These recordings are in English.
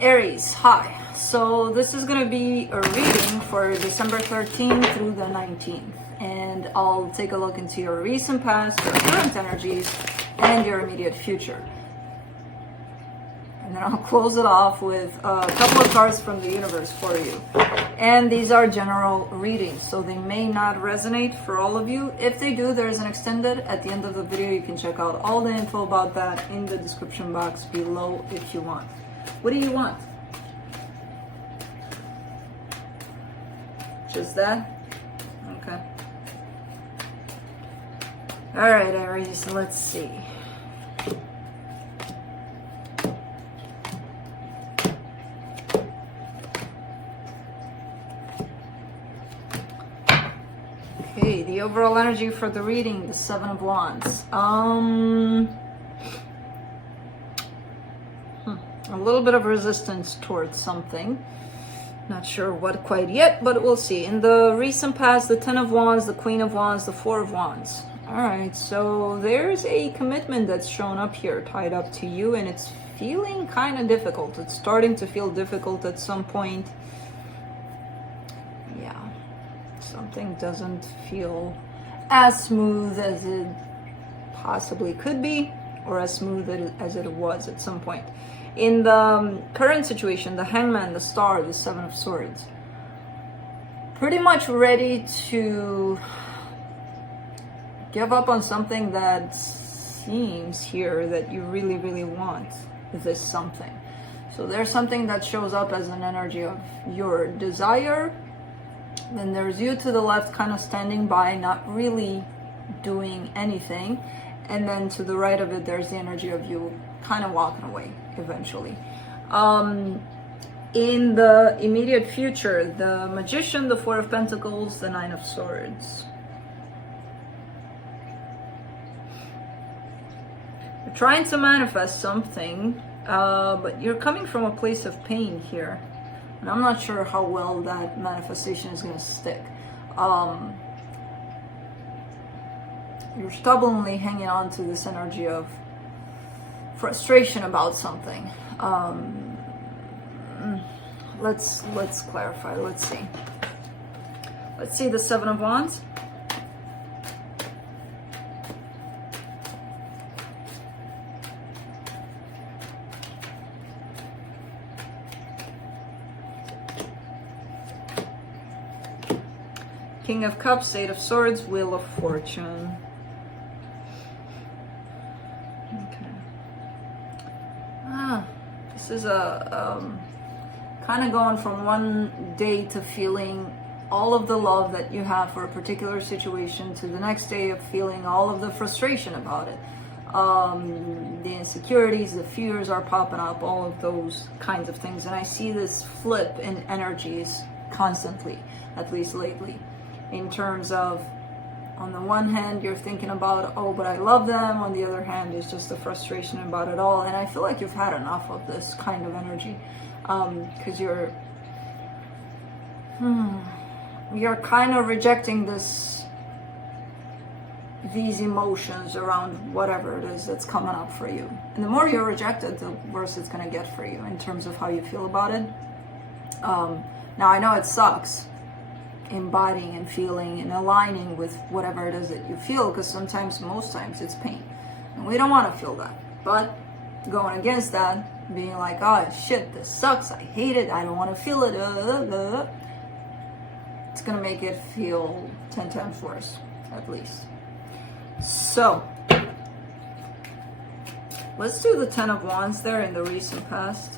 Aries, hi. So this is going to be a reading for December 13th through the 19th. And I'll take a look into your recent past, your current energies, and your immediate future. And then I'll close it off with a couple of cards from the universe for you. And these are general readings, so they may not resonate for all of you. If they do, there's an extended at the end of the video. You can check out all the info about that in the description box below if you want. What do you want? Just that? Okay. All right, Aries, let's see. Okay, the overall energy for the reading, the Seven of Wands. A little bit of resistance towards something. Not sure what quite yet, but we'll see. In the recent past, the Ten of Wands, the Queen of Wands, the Four of Wands. All right, so there's a commitment that's shown up here, tied up to you, and it's feeling kind of difficult. It's starting to feel difficult at some point. Yeah, something doesn't feel as smooth as it possibly could be, or as smooth as it was at some point. In the current situation, the Hangman, the Star, the Seven of Swords, pretty much ready to give up on something that seems here that you really, really want this something. So there's something that shows up as an energy of your desire. Then there's you to the left kind of standing by, not really doing anything. And then to the right of it, there's the energy of you kind of walking away eventually. In the immediate future, the Magician, the Four of Pentacles, the Nine of Swords. You're trying to manifest something, but you're coming from a place of pain here. And I'm not sure how well that manifestation is going to stick. You're stubbornly hanging on to this energy of frustration about something. Let's clarify. Let's see the Seven of Wands. King of Cups, Eight of Swords, Wheel of Fortune. This is a kind of going from one day to feeling all of the love that you have for a particular situation to the next day of feeling all of the frustration about it. The insecurities, the fears are popping up, all of those kinds of things. And I see this flip in energies constantly, at least lately, in terms of, on the one hand, you're thinking about, oh, but I love them. On the other hand, it's just the frustration about it all. And I feel like you've had enough of this kind of energy, because you're kind of rejecting these emotions around whatever it is that's coming up for you. And the more you're rejected, the worse it's going to get for you in terms of how you feel about it. Now, I know it sucks embodying and feeling and aligning with whatever it is that you feel, because most times it's pain and we don't want to feel that. But going against that, being like, oh shit, this sucks, I hate it, I don't want to feel it, it's gonna make it feel 10 times worse, at least. So let's do the Ten of Wands there in the recent past.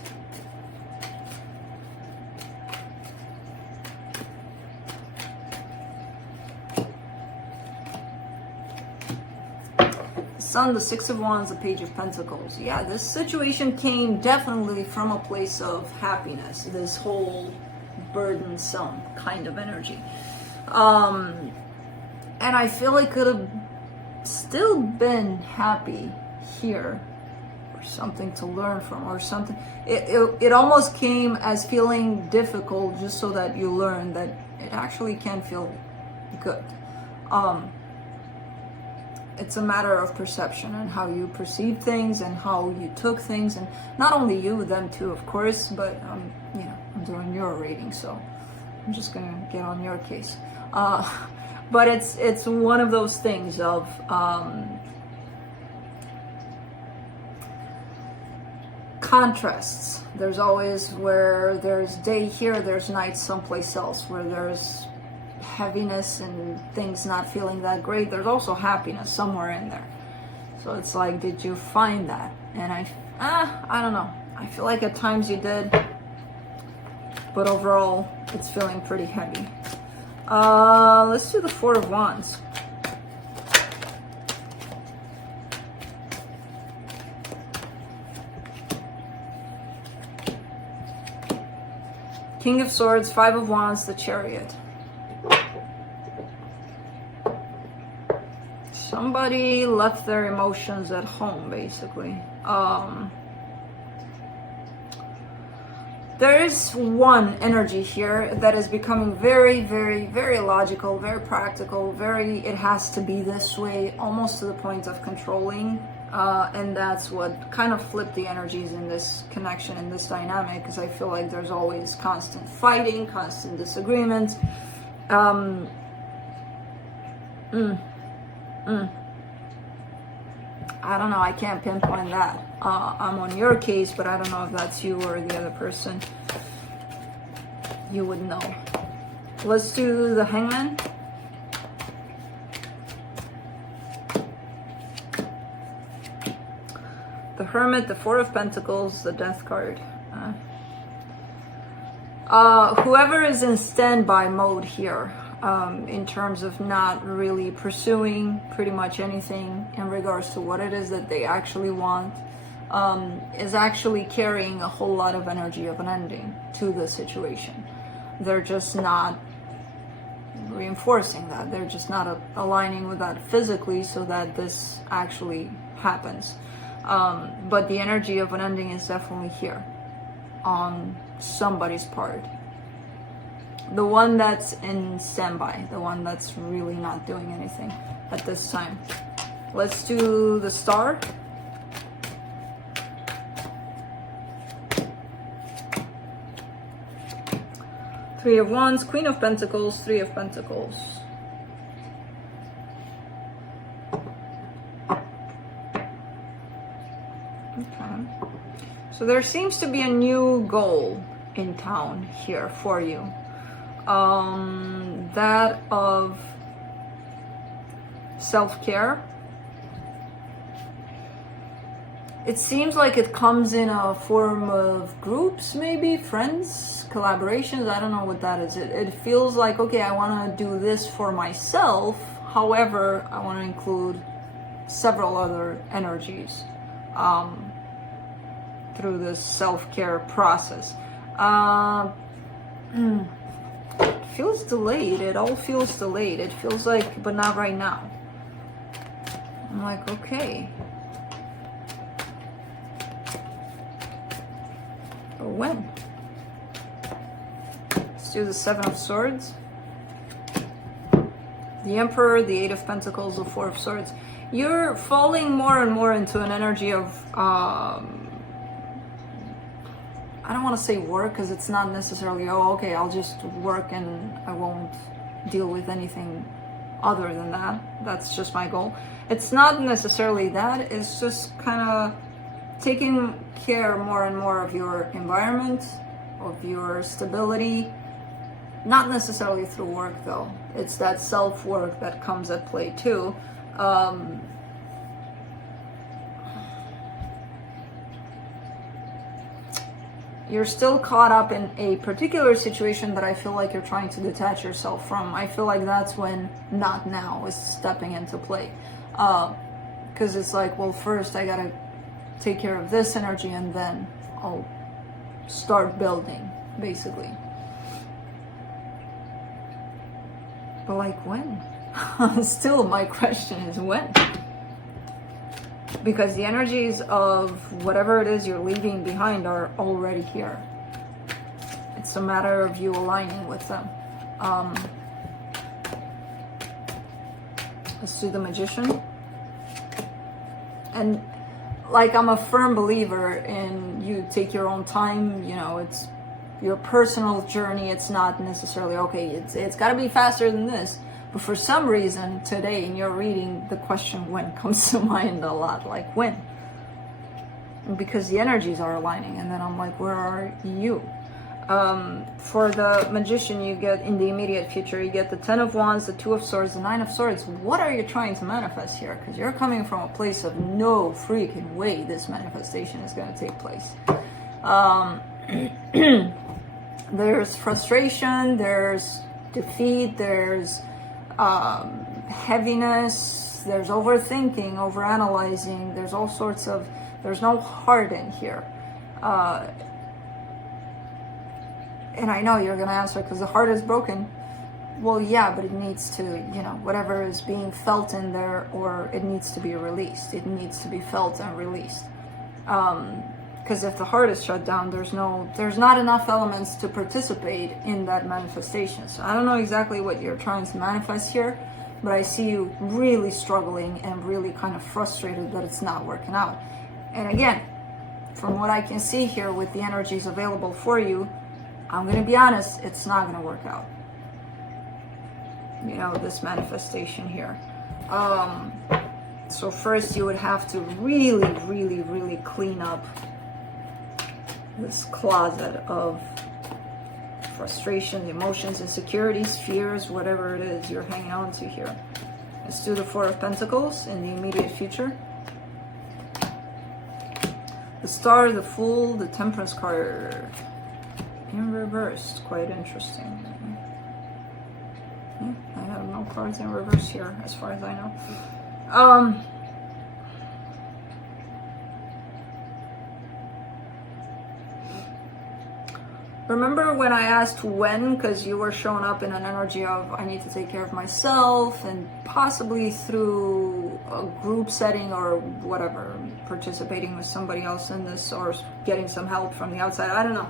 Sun, the Six of Wands, the Page of Pentacles. Yeah, this situation came definitely from a place of happiness, this whole burdensome kind of energy. And I feel I could have still been happy here, or something to learn from, or something. It almost came as feeling difficult just so that you learn that it actually can feel good. it's a matter of perception and how you perceive things and how you took things, and not only you, them too, of course, but you know, I'm doing your reading, so I'm just gonna get on your case. But it's one of those things of contrasts. There's always, where there's day here, there's night someplace else. Where there's heaviness and things not feeling that great, there's also happiness somewhere in there. So it's like, did you find that? And I don't know. I feel like at times you did, but overall it's feeling pretty heavy. Let's do the Four of Wands. King of Swords, Five of Wands, the Chariot. Somebody left their emotions at home, basically. There is one energy here that is becoming very, very, very logical, very practical, it has to be this way, almost to the point of controlling. And that's what kind of flipped the energies in this connection, in this dynamic, because I feel like there's always constant fighting, constant disagreements. I don't know, I can't pinpoint that. I'm on your case, but I don't know if that's you or the other person. You would know. Let's do the Hangman. The Hermit, the Four of Pentacles, the Death card. Whoever is in standby mode here, in terms of not really pursuing pretty much anything in regards to what it is that they actually want, is actually carrying a whole lot of energy of an ending to the situation. They're just not reinforcing that. They're just not aligning with that physically so that this actually happens. But the energy of an ending is definitely here on somebody's part. The one that's in standby, the one that's really not doing anything at this time. Let's do the Star. Three of Wands, Queen of Pentacles, Three of Pentacles. Okay. So there seems to be a new goal in town here for you. That of self-care. It seems like it comes in a form of groups, maybe friends, collaborations. I don't know what that is. It feels like, okay, I want to do this for myself. However, I want to include several other energies through this self-care process. It feels delayed. It all feels delayed. It feels like, but not right now. I'm like, okay. But when? Let's do the Seven of Swords. The Emperor, the Eight of Pentacles, the Four of Swords. You're falling more and more into an energy of, I don't want to say work, because it's not necessarily, oh, okay, I'll just work and I won't deal with anything other than that. That's just my goal. It's not necessarily that. It's just kind of taking care more and more of your environment, of your stability. Not necessarily through work, though. It's that self-work that comes at play, too. You're still caught up in a particular situation that I feel like you're trying to detach yourself from. I feel like that's when not now is stepping into play. Because it's like, well, first I gotta take care of this energy and then I'll start building, basically. But like when? Still, my question is when? Because the energies of whatever it is you're leaving behind are already here. It's a matter of you aligning with them. Let's do the Magician. And like, I'm a firm believer in you take your own time, you know, it's your personal journey. It's not necessarily, okay, it's got to be faster than this. But for some reason today in your reading, the question when comes to mind a lot, like when? Because the energies are aligning, and then I'm like, where are you? For the Magician, you get in the immediate future, you get the 10 of Wands, the 2 of Swords, the 9 of Swords. What are you trying to manifest here? Because you're coming from a place of no freaking way this manifestation is going to take place. There's frustration, there's defeat, there's heaviness, there's overthinking, overanalyzing, there's all sorts of, there's no heart in here. And I know you're going to answer, because the heart is broken. Well, yeah, but it needs to, you know, whatever is being felt in there, or it needs to be released. It needs to be felt and released. Because if the heart is shut down, there's not enough elements to participate in that manifestation. So I don't know exactly what you're trying to manifest here, but I see you really struggling and really kind of frustrated that it's not working out. And again, from what I can see here with the energies available for you, I'm going to be honest, it's not going to work out. You know, this manifestation here. So first you would have to really, really, really clean up this closet of frustration, emotions, insecurities, fears, whatever it is you're hanging on to here. Let's do the 4 of Pentacles in the immediate future. The Star, the Fool, the Temperance card in reverse. Quite interesting. Yeah, I have no cards in reverse here as far as I know. Remember when I asked when, because you were showing up in an energy of I need to take care of myself, and possibly through a group setting or whatever, participating with somebody else in this, or getting some help from the outside, I don't know.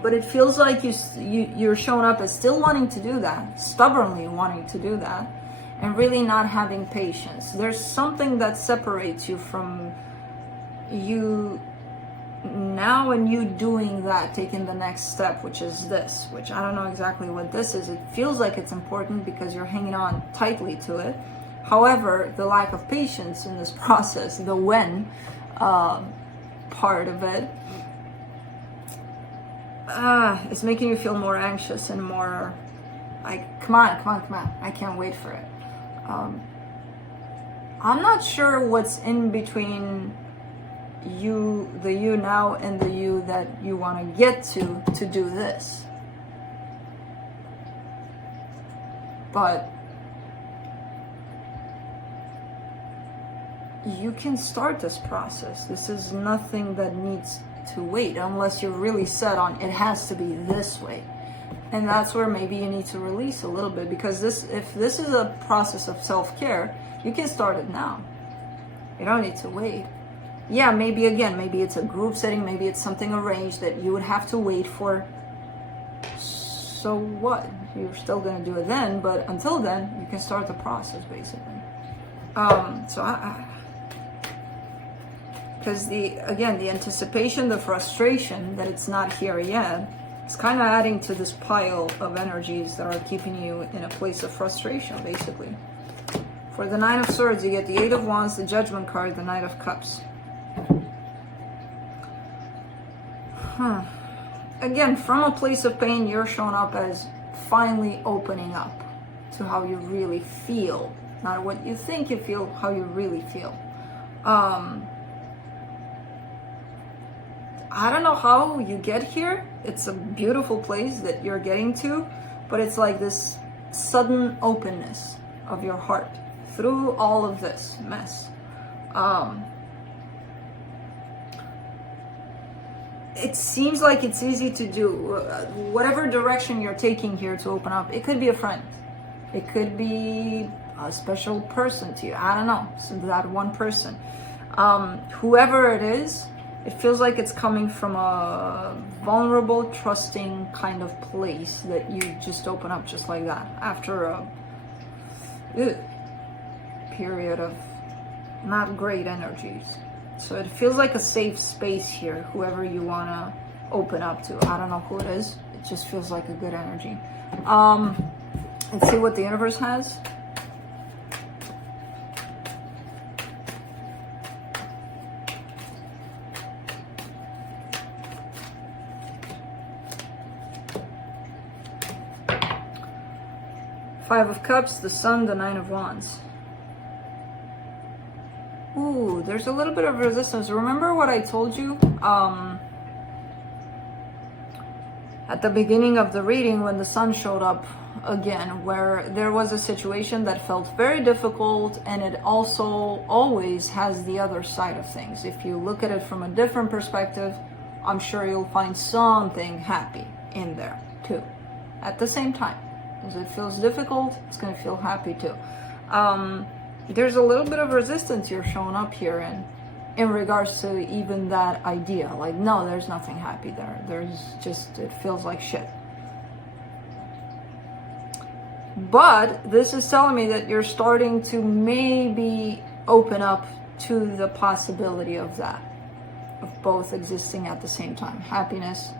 But it feels like you're showing up as still wanting to do that, stubbornly wanting to do that, and really not having patience. There's something that separates you from you now, and you doing that, taking the next step, which is this, which I don't know exactly what this is. It feels like it's important because you're hanging on tightly to it. However, the lack of patience in this process, the when part of it, it's making you feel more anxious and more like, come on, I can't wait for it. I'm not sure what's in between the you now and the you that you want to get to do this. But you can start this process. This is nothing that needs to wait, unless you're really set on it has to be this way. And that's where maybe you need to release a little bit, because if this is a process of self-care, you can start it now. You don't need to wait. Yeah, maybe it's a group setting, maybe it's something arranged that you would have to wait for. So what? You're still going to do it then, but until then, you can start the process, basically. Because the anticipation, the frustration that it's not here yet, is kind of adding to this pile of energies that are keeping you in a place of frustration, basically. For the 9 of Swords, you get the 8 of Wands, the Judgment card, the Knight of Cups. Again, from a place of pain, you're showing up as finally opening up to how you really feel. Not what you think you feel, how you really feel. I don't know how you get here. It's a beautiful place that you're getting to, but it's like this sudden openness of your heart through all of this mess. It seems like it's easy to do. Whatever direction you're taking here to open up, it could be a friend. It could be a special person to you. I don't know. So that one person. Whoever it is, it feels like it's coming from a vulnerable, trusting kind of place that you just open up just like that after a period of not great energies. So it feels like a safe space here, whoever you want to open up to. I don't know who it is. It just feels like a good energy. Let's see what the universe has. Five of Cups, the Sun, the Nine of Wands. Ooh, there's a little bit of resistance. Remember what I told you at the beginning of the reading when the Sun showed up again, where there was a situation that felt very difficult, and it also always has the other side of things. If you look at it from a different perspective, I'm sure you'll find something happy in there too at the same time. As it feels difficult, it's going to feel happy too. There's a little bit of resistance you're showing up here in regards to even that idea. Like, no, there's nothing happy there. There's just, it feels like shit. But this is telling me that you're starting to maybe open up to the possibility of that, of both existing at the same time. Happiness,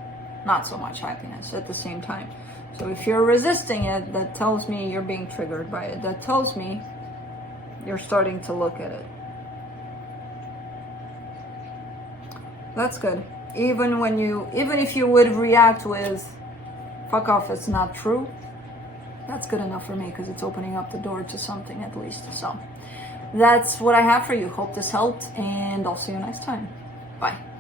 not so much happiness at the same time. So if you're resisting it, that tells me you're being triggered by it. That tells me you're starting to look at it. That's good. Even if you would react with, fuck off, it's not true, that's good enough for me, because it's opening up the door to something at least. So that's what I have for you. Hope this helped, and I'll see you next time. Bye.